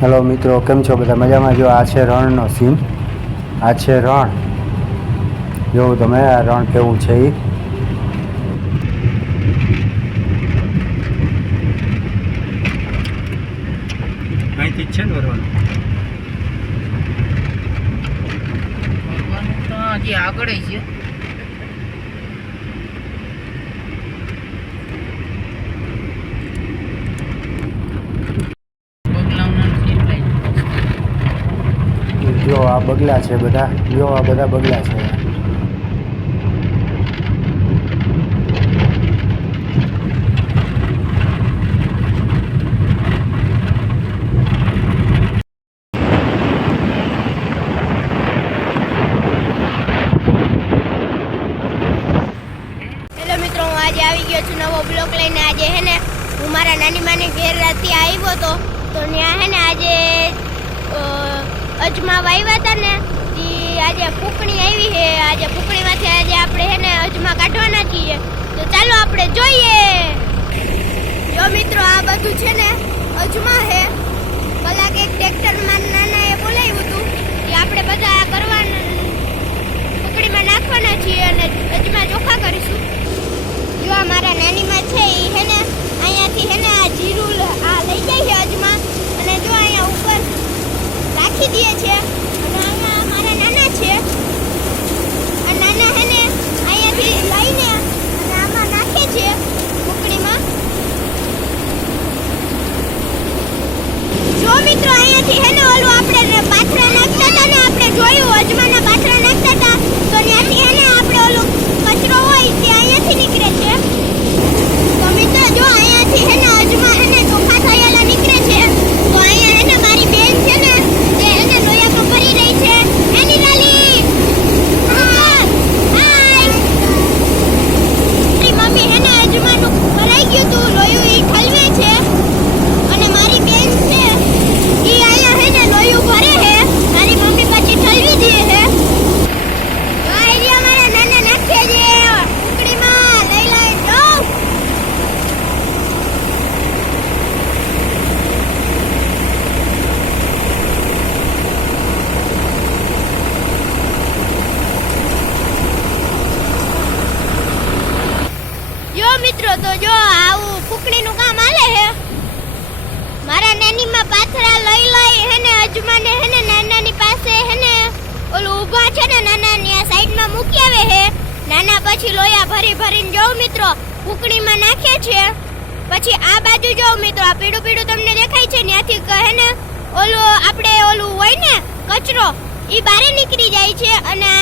Hello મિત્રો કેમ છો બધા? મજામાં? જો આ છે રણનો સીન આ છે રણ. જોવું તમે આ રણ કેવું છે એ અહીંથી જ છે ને વરવાનું? ભગવાન તો હજી આગળ છે બગલાઓના સીટ લઈ જો બગલા છે બધા. જો બધા બગલા છે. મારા નાની માને ઘેર રાતથી આવ્યો હતો તો ત્યાં હે ને આજે અજમા વાવ્યા હતા ને, ઈ આજે ફૂકણી આવી છે. આજે ફૂકણીમાંથી આજે આપણે હે ને અજમા કાઢવાના છીએ. તો ચાલો આપણે જોઈએ. જો મિત્રો આ બધું છે ને અજમા છે. કલાક એક ટ્રેક્ટરમાં નાના એ બોલાવ્યું હતું કે આપણે બધા આ કરવાના ફૂકણીમાં નાખવાના છીએ અને અજમા ચોખ્ખા કરીશું જો આ મારા નાનીમાં છે એ હે ને અહીંયાથી હે ને આ જીરું લ- આ લઈ જાય છે અજમા અને જો અહીંયા ઉપર રાખી દે છે અને અહીંયા મારા નાના છે આ નાના હે ને અહીંયાથી લઈને અને આમાં નાખે છે કુકડીમાં જો મિત્રો અહીંયાથી હે ને ઓલું આપણે પાથરા નાખતા હતા ને આપણે જોયું અજમાના પાથરા નાખતા હતા તો ત્યાંથી હે ને આપણે ઓલું કચરો હોય તે અહીંયાથી નીકળે છે તો મિત્રો જો અહીંયાથી હે ને અજમા હે ને ચોખ્ખા થયેલા નીકળે છે તો અહીંયા હે ને મારી બેન છે ને તે હે ને લોયામાં ફરી રહી છે એની લાલી હાય હાય મારી મમ્મી હે ને અજમાનું ભરાઈ ગયું તું લોયું ઈ ઠલવે છે અને મારી બેન છે ઈ આયા હે ને લોયું ભરે હે મારી મમ્મી પછી ઠલવી દે હે તો આ એરિયા મારા નાના નાખે છે ઉકડીમાં લઈ લઈ જાઉં જો મિત્રો, તો જો આવું ફૂકણીનું કામ હાલે હે? મારા નાનીમાં પાથરા લઈ લઈ હેને અજમાને હે ને, નાનાની પાસે હેને ઓલું ઊભા છે ને નાનાની આ સાઈડમાં મૂકી આવે હે. નાના પછી લોયા ભરી ભરીને જોઉં મિત્રો ફૂકણીમાં નાખે છે. પછી આ બાજુ જોઉં મિત્રો, આ પીળું પીળું તમને દેખાય છે, ત્યાંથી કહે ને, ઓલું આપણે ઓલું હોય ને, કચરો એ બારે નીકળી જાય છે અને